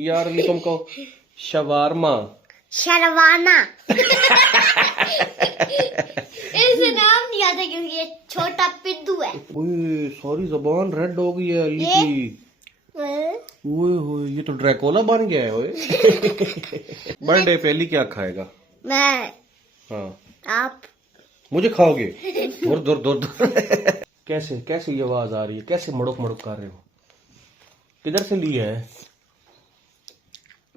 यार अली तुम कहो शवारमा। शरवाना। इसे नाम नहीं आता क्योंकि ये छोटा पिद्दू है। ओए सारी जबान रेड हो गई है अली की। ओए होए ये तो ड्रैकोला बन गया है। ओए बर्थडे पे अली क्या खाएगा? मैं। हाँ आप मुझे खाओगे? दूर दूर दूर दूर। कैसे कैसे ये आवाज आ रही है? कैसे मड़ुक मड़ुक कर रहे हो? किधर से ली है?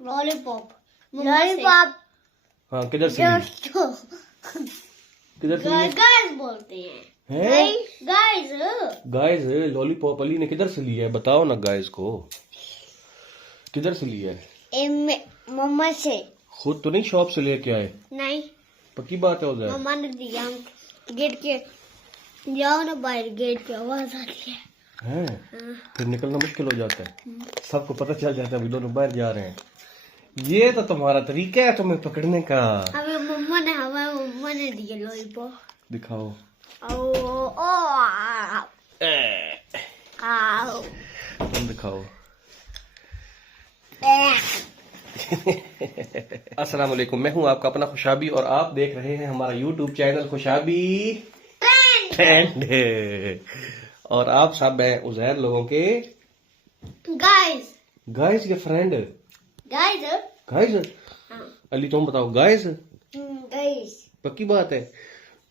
लॉलीपॉप। लॉलीपॉप। हाँ किधर से ली? किधर से ली? गाइस बोलते हैं। गाइस गाइस लॉलीपॉप अली ने किधर से लिया है? बताओ ना गाइस को, किधर से लिया है? मम्मा से। खुद तो नहीं शॉप से लेके आए? नहीं पक्की बात है उधर? मम्मा ने दिया। गेट के जाओ ना बाहर, गेट की आवाज आती है। फिर निकलना मुश्किल हो जाता है। सबको पता चल जाता है अभी दोनों बाहर जा रहे हैं। ये तो तुम्हारा तरीका है तुम्हें पकड़ने का। हमें मम्मा ने दिया लॉलीपॉप। दिखाओ। तुम दिखाओ। अस्सलाम वालेकुम, मैं हूं आपका अपना खुशाबी और आप देख रहे हैं हमारा यूट्यूब चैनल खुशाबी ट्रेंड। और आप सब हैं उज़ैर लोगों के गाइस। गाइस के फ्रेंड। गाइस गाइस अली तुम बताओ गाइस। गाइस पक्की बात है?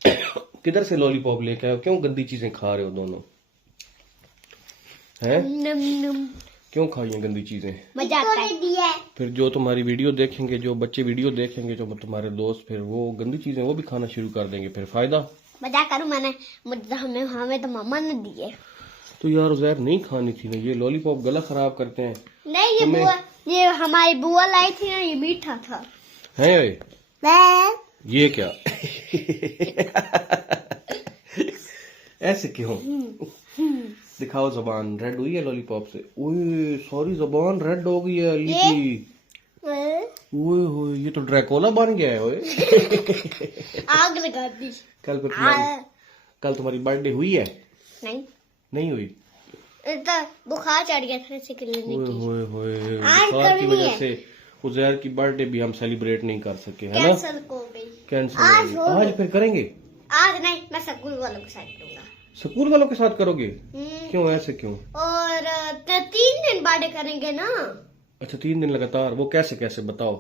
किधर से लॉलीपॉप लेके आए हो? क्यों गंदी चीजें खा रहे हो दोनों? हैं? क्यों खाई हैं गंदी चीजें? मजाक दिया। फिर जो तुम्हारी वीडियो देखेंगे, जो बच्चे वीडियो देखेंगे, जो तुम्हारे दोस्त, फिर वो गंदी चीजें वो भी खाना शुरू कर देंगे। फिर फायदा? मजाक करूं मैंने, हमें तो मम्मा ने दिए। तो यार उज़ैर नहीं खानी थी ना ये लॉलीपॉप, गला खराब करते हैं। नहीं ये हमारी बुआ लाई थी ना, ये मीठा था। है ये क्या? ऐसे क्यों? दिखाओ जबान रेड हुई है लॉलीपॉप से। ओए सारी जबान रेड हो गई है अली की। ओए होए ये तो ड्रैकोला बन गया है। ओए आग लगा दी। कल तुम्हारी बर्थडे हुई है? नहीं हुई। तो बुखार चढ़ गया था इसी के लिए नहीं की। ओए होए बुखार की वजह से उज़ैर की बर्थडे भी हम सेलिब्रेट नहीं कर सके, है ना? कैंसिल हो गई। कैंसिल आज फिर करेंगे? आज नहीं, मैं स्कूल वालों के साथ करूंगा। स्कूल वालों के साथ करोगे? क्यों ऐसे क्यों? और 3 दिन बर्थडे करेंगे ना। अच्छा 3 दिन लगातार? वो कैसे कैसे बताओ?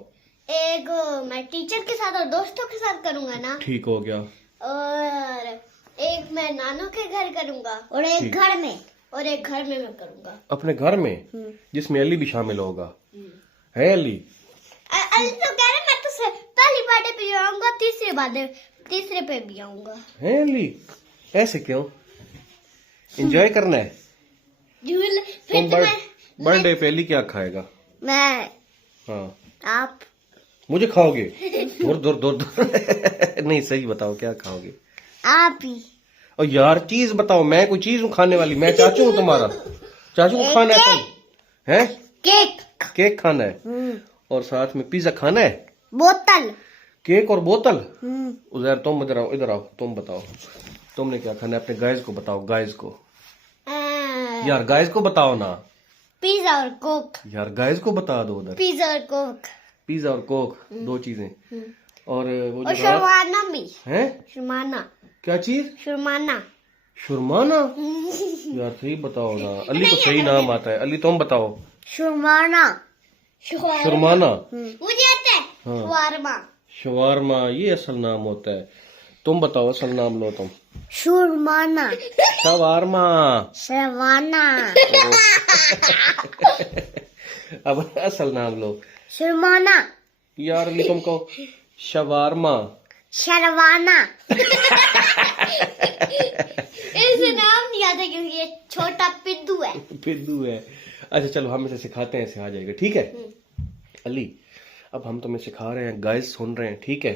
एक मैं टीचर के साथ और दोस्तों के साथ करूंगा ना। ठीक हो गया। और एक मैं नानों के घर करूंगा और एक घर में मैं करूंगा। अपने घर में? जिसमें अली भी शामिल होगा? है अली? अली तो कह रहे मैं तो पहली बर्थडे पे आऊंगा, तीसरे पे भी आऊंगा। है अली? ऐसे क्यों? एंजॉय करना है? फिर बर्थडे पे अली क्या खाएगा? मैं। हाँ आप मुझे खाओगे? दूर दूर दूर दूर। नहीं सही बताओ क्या खाओगे? आप ही। और यार चीज बताओ, मैं कोई चीज हूँ खाने वाली? मैं चाचू हूँ तुम्हारा? चाचू को खाना है तुम? है केक खाना है और साथ में पिज्जा खाना है? बोतल। केक और बोतल? उज़ैर तुम इधर आओ तुम बताओ तुमने क्या खाना है? अपने गाइस को बताओ, गाइस को। यार गाइस को बताओ ना। पिज्जा और कोक। यार गाइस को बता दो उधर। पिज्जा और कोक। पिज्जा और कोक 2 चीजें। और वो जो शुरमाना भी है। शुरमाना क्या चीज? शुरमाना। शुरमाना? यार सही बताओ ना, अली को सही नाम आता है। अली तुम बताओ। शुरमाना। मुझे आता है। शवारमा। शवारमा ये असल नाम होता है। तुम बताओ असल नाम लो तुम। शुरमाना। शवारमा। शवाना। अब असल नाम लो। शुरमाना। यार अली तुम कहो शवारमा। शरवाना। इसे नाम नहीं आता क्योंकि ये छोटा पिद्दू है। पिद्दू है? अच्छा चलो हम इसे सिखाते हैं, इसे आ जाएगा। ठीक है अली, अब हम तुम्हें सिखा रहे हैं, गाइस सुन रहे हैं, ठीक है?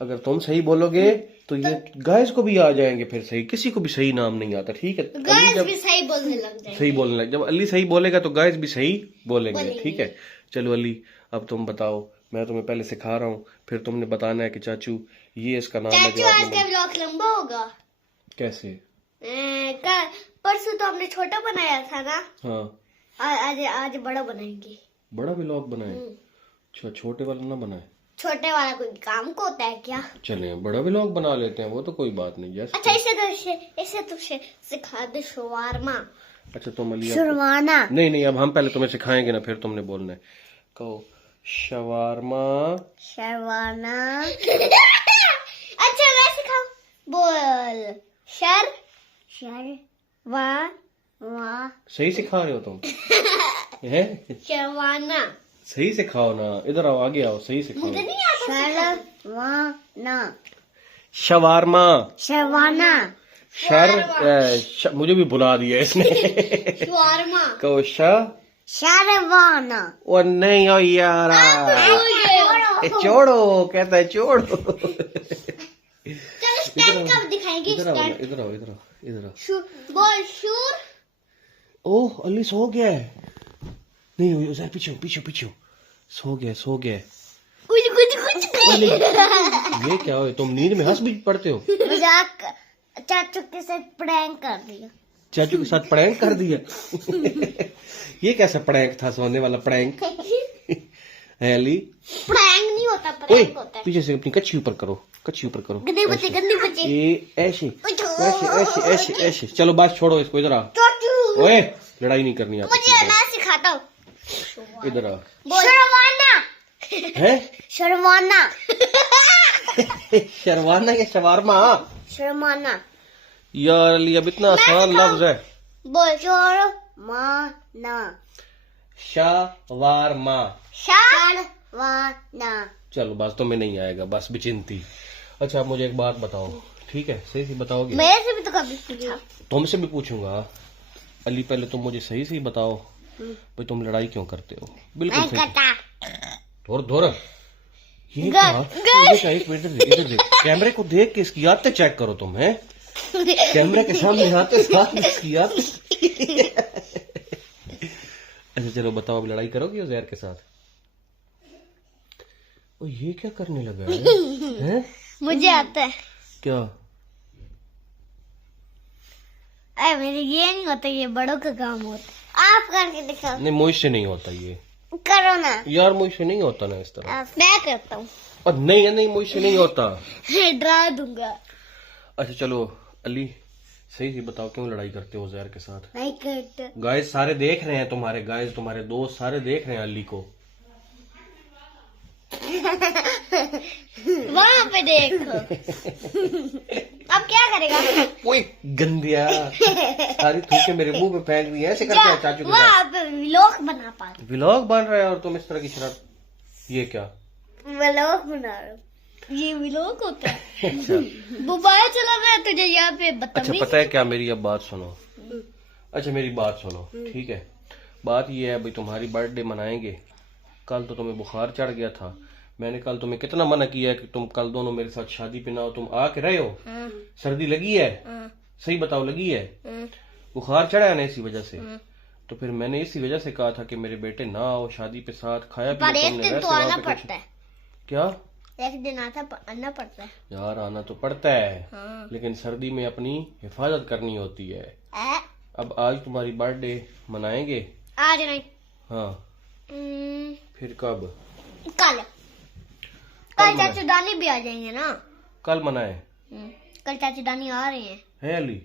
अगर तुम सही बोलोगे तो ये गाइस को भी आ जाएंगे फिर सही। किसी को भी सही नाम नहीं आता, ठीक है? गाइस भी सही बोलने लग जाएंगे। सही बोलने लग, जब अली सही बोलेगा तो गाइस भी सही बोलेंगे, ठीक है? चलो अली अब तुम बताओ, मैं तुम्हें पहले सिखा रहा हूँ, फिर तुमने बताना है कि चाचू ये इसका नाम है। चाचू आज का व्लॉग लंबा होगा। कैसे? परसों तो हमने छोटा बनाया था ना। हाँ आज बड़ा बनाएंगे। बड़ा व्लॉग बनाए? अच्छा, छोटे वाला ना बनाए? छोटे वाला कोई काम को होता है क्या? चले बड़ा व्लॉग बना लेते हैं, वो तो कोई बात नहीं। यस। अच्छा इसे तो सिखा दे शवारमा। अच्छा तुम अली शर्माना। नहीं, अब हम पहले तुम्हें सिखाएंगे ना, फिर तुमने बोलना है। कहो शवारमा। शर्माना। अच्छा मैं सिखाऊं? बोल वाह सही सिखा रहे हो तुम? है? शर्माना। सही सिखाओ ना, इधर आओ, आगे आओ, सही सिखाओ। मुझे नहीं आता शर्माना। शवारमा। शर्माना। मुझे भी भुला दिया इसने। शवारमा। कहो शर्माना। ओ नहीं हो यार, छोड़ो, कहता है छोड़ो। चलो स्टैंड कब दिखाएंगे? इधर आओ, इधर आओ, इधर आओ, इधर आओ। बोल शूर। ओह अली सो गया है। नहीं हो उसे पीछे सो गया। कुछ ये क्या हो, तुम नींद में हंस भी पड़ते हो? मजाक चाचू के साथ प्रैंक कर दिया। चाचू के साथ प्रैंक कर दिया? ये कैसा प्रैंक था, सोने वाला प्रैंक? है अली? प्रैंक नहीं होता, प्रैंक होता है। पीछे से अपनी कच्ची ऊपर करो। गंदे बच्चे। ये ऐसे। चलो बस छोड़ो इसको, इधर आ। चाचू ओए लड़ाई नहीं करनी आपस मुझे में। मैं सिखाता हूँ। इधर आ। शर्माना। है? शर्माना। शर्वाना या शवारमा? शर्माना। यार अली अब इतना आसान लफ्ज है। बोल शर्माना। शवारमा। शर्माना। चलो बस तुम्हें नहीं आएगा, बस बेचिंती। अच्छा आप मुझे एक बात बताओ, ठीक है? सही बताओगे? मेरे से भी तो कभी पूछा। तुमसे भी पूछूंगा। अली पहले तुम मुझे सही बताओ, भाई तुम लड़ाई क्यों करते हो? बिल्कुल सही। धोर ये क्या? एक मिनट इधर देख, कैमरे को देख के इसकी आदतें चेक करो तुम। है कैमरे के सामने आते साथ इसकी आदतें। अच्छा चलो बताओ, अब लड़ाई करोगी उज़ैर के साथ? ओ ये क्या करने लगा है? मुझे आता है। क्या? अरे मेरे ये नहीं होता, ये बड़ों का काम होता है। आप करके दिखाओ। नहीं मुझसे नहीं होता ये। करो ना यार, मुझसे नहीं होता ना इस तरह। मैं करता हूँ। और नहीं मुझसे नहीं होता। डरा दूंगा। अच्छा चलो अली सही बताओ, क्यों लड़ाई करते हो उज़ैर के साथ? नहीं करते। गाइस सारे देख रहे हैं, तुम्हारे दोस्त सारे देख रहे हैं अली को। वहाँ पे देखो। अब क्या करेगा? ओए गंदिया, सारी थूके मेरे मुंह पे फेंक दी। ऐसे करते हैं चाचू के साथ? वहाँ पे व्लॉग बना पा रहा व्लॉग बन रहा है और तुम इस तरह की शरारत। ये क्या? व्लॉग बना रहा हूँ। ये व्लॉग होता है। अच्छा मोबाइल चला रहा है तुझे यहाँ पे अच्छा पता है क्या, मेरी अब बात सुनो। अच्छा मेरी बात सुनो, ठीक है? बात ये है भाई, तुम्हारी बर्थडे मनाएंगे। कल तो तुम्हें बुखार चढ़ गया था, मैंने कल तुम्हें कितना मना किया है कि तुम कल दोनों मेरे साथ शादी पे ना हो। तुम आ के रहे हो? सर्दी लगी है? सही बताओ, लगी है? बुखार चढ़ा है ना इसी वजह से? तो फिर मैंने इसी वजह से कहा था कि मेरे बेटे ना आओ शादी पे, साथ खाया पिया तुमने, तो आना पड़ता है। क्या? एक दिन आना पड़ता है यार। आना तो पड़ता है लेकिन सर्दी में अपनी हिफाजत करनी होती है। अब आज तुम्हारी बर्थडे मनाएंगे? आज नहीं। हाँ फिर कब? कल चाचू दानी भी आ जाएंगे ना। कल मनाए? कल चाचू दानी आ रहे हैं। है अली?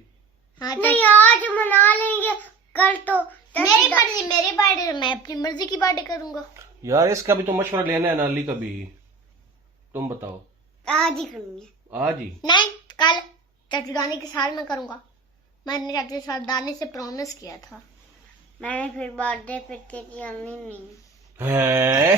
हाँ नहीं, आज मना लेंगे। कल तो मेरी मर्जी, मेरी बर्थडे, मैं अपनी मर्जी की बर्थडे करूंगा। यार इसका भी तो मशवरा लेना है ना अली का भी। तुम बताओ। आज ही करूंगी। आज ही? नहीं, कल चाचू दानी के साथ मैं करूंगा। मैंने चाचू के साथ दानी से प्रॉमिस किया था। मैंने फिर बर्थडे पे तेरी आनी नहीं है।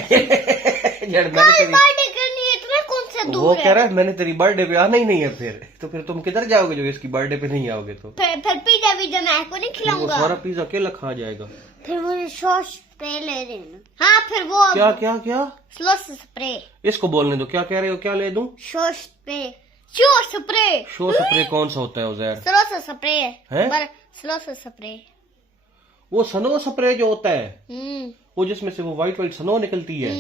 बर्थडे करनी है, तुम्हें कौन सा दूर वो है? कह रहा है मैंने तेरी बर्थडे पे आना ही नहीं है। फिर तुम किधर जाओगे जो इसकी बर्थडे पे नहीं आओगे? तो फिर पिज्जा मैं को नहीं वो खिलाऊंगा। सारा पिज्जा अकेला खा जाएगा। फिर मुझे सॉस स्प्रे ले देना। हाँ फिर वो क्या? Sauce spray. इसको बोलने दो, क्या कह रहे हो? क्या ले दूं? Sauce spray. शो स्प्रे कौन सा होता है उज़ैर? सॉस स्प्रे है? Sauce spray. वो सनो स्प्रे जो होता है, वो जिसमें से वो व्हाइट सनो निकलती है,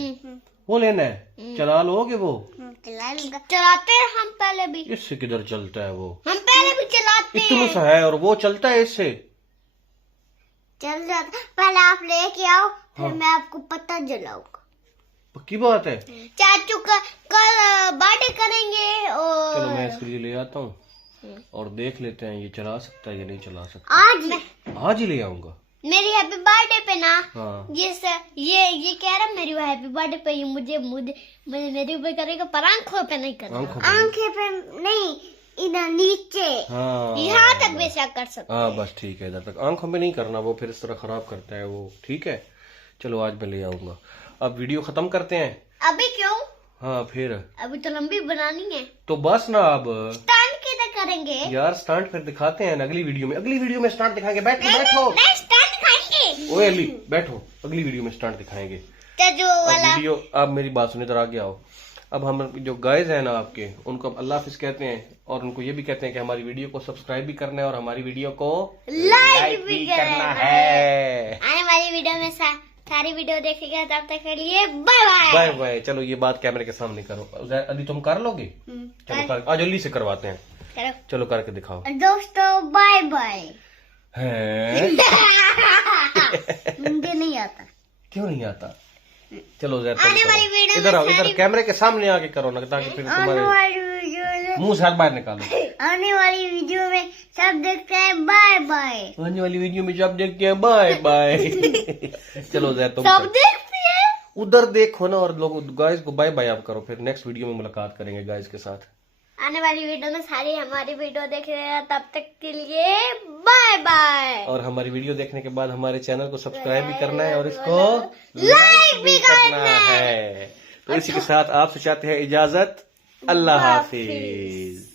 वो लेना है। चला लोगे वो? चलाते हैं हम पहले भी। इससे किधर चलता है वो? हम पहले भी चलाते इतना सा है और वो चलता है इससे? चल जाता, पहले आप लेके आओ, फिर हाँ। मैं आपको पता जलाऊंगा। पक्की बात है। चाचू का कल बर्थडे करेंगे और चलो मैं इसके लिए ले आता हूँ और देख लेते हैं ये चला सकता है या नहीं चला सकता। आज आज ही ले आऊंगा। मेरी हैप्पी बर्थडे पे ना हाँ ये कह रहा मेरी हैप्पी बर्थडे पे ये मुझे मेरे ऊपर करेगा, पर आंखों पे नहीं करेगा। आंखें पे नहीं, इधर नीचे, हाँ यहाँ तक बेशक कर सकते। हाँ बस ठीक है, इधर तक आंखों में नहीं करना, वो फिर इस तरह खराब करता है वो। ठीक है चलो आज मैं ले आऊंगा। अब वीडियो खत्म करते हैं। अभी क्यों? हाँ फिर अभी तो लंबी बनानी है। तो बस ना अब स्टंट किधर करेंगे? यार स्टंट फिर दिखाते हैं अगली वीडियो में। अगली वीडियो में स्टंट दिखाएंगे। बैठो बैठो, नहीं स्टंट दिखाएंगे। ओए अली बैठो, अगली वीडियो में स्टंट दिखाएंगे। चाचू अब वाला वीडियो, आप मेरी बात सुने, इधर आगे आओ। अब हम जो गाइज है ना आपके, उनको अल्लाह हाफिज कहते हैं और उनको ये भी कहते हैं कि हमारी वीडियो को सब्सक्राइब भी करना है और हमारी वीडियो को लाइक भी करना है। आने वाली वीडियो में सारी वीडियो देखेगा। तब तक के लिए बाय बाय। Bye bye. चलो ये बात कैमरे के सामने करो। अली तुम कर लोगे? चलो कर, आज जल्दी से करवाते हैं। करो चलो करके दिखाओ। दोस्तों बाय बाय। हैं? मुझे नहीं आता। क्यों नहीं आता? चलो जरा आने वाली वीडियो में इधर आओ, इधर सारी- कैमरे के सामने आके करो ना, ताकि फिर आने तुम्हारे वाली वीडियो में मुंह से हाथ बाहर निकालो। आने वाली वीडियो में सब देखते हैं बाय बाय। आने वाली वीडियो में जब देखते हैं बाय बाय। चलो जरा तुम सब देखते हैं। उधर देखो ना, और लोग गाइस को बाय बाय आप करो, फिर नेक्स्ट वीडियो में मुलाकात करेंगे गाइस के साथ। आने वाली वीडियो में सारी हमारी वीडियो देख रहे हैं। तब तक के लिए बाय बाय। और हमारी वीडियो देखने के बाद हमारे चैनल को सब्सक्राइब भी करना है और इसको लाइक भी करना है। तो इसी के साथ आपसे चाहते हैं इजाजत। अल्लाह हाफिज।